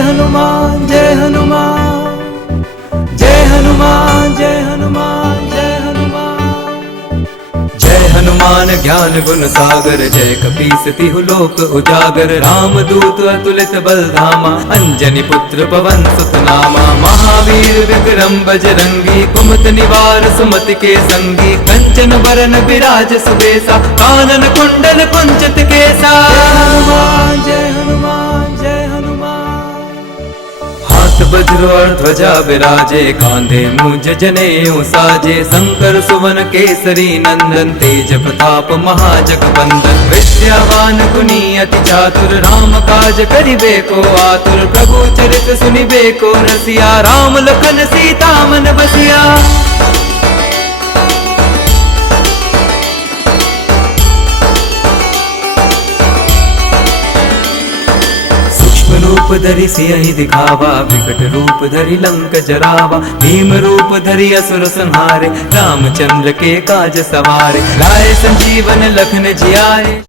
हनुमान जय हनुमान, जय हनुमान जय हनुमान जय हनुमान। जय हनुमान ज्ञान गुण सागर, जय कपीस तिहु लोक उजागर। राम दूत अतुलित बल धामा, अंजनी पुत्र पवन सुत नामा। महावीर विक्रम बजरंगी, कुमत निवार सुमति के संगी। कंचन बरन बिराज सुबेसा, कानन कुंडल कुंचित केसा। जय हनुमान जय हनुमान। हाथ वज्र और ध्वजा विराजे, कांधे मूंज जनेऊ साजे। शंकर सुवन केसरी नंदन, तेज प्रताप महाजगवंदन। विद्यावान गुणी अति चातुर, राम काज करिबे को आतुर। प्रभु चरित सुनिबे को रसिया, राम लखन सीता मन बसिया। रूप धरि सियहि दिखावा, विकट रूप धरि लंक जरावा। भीम रूप धरि असुर संहारे, रामचंद्र के काज सवारे। लाए संजीवन लखन जियाए।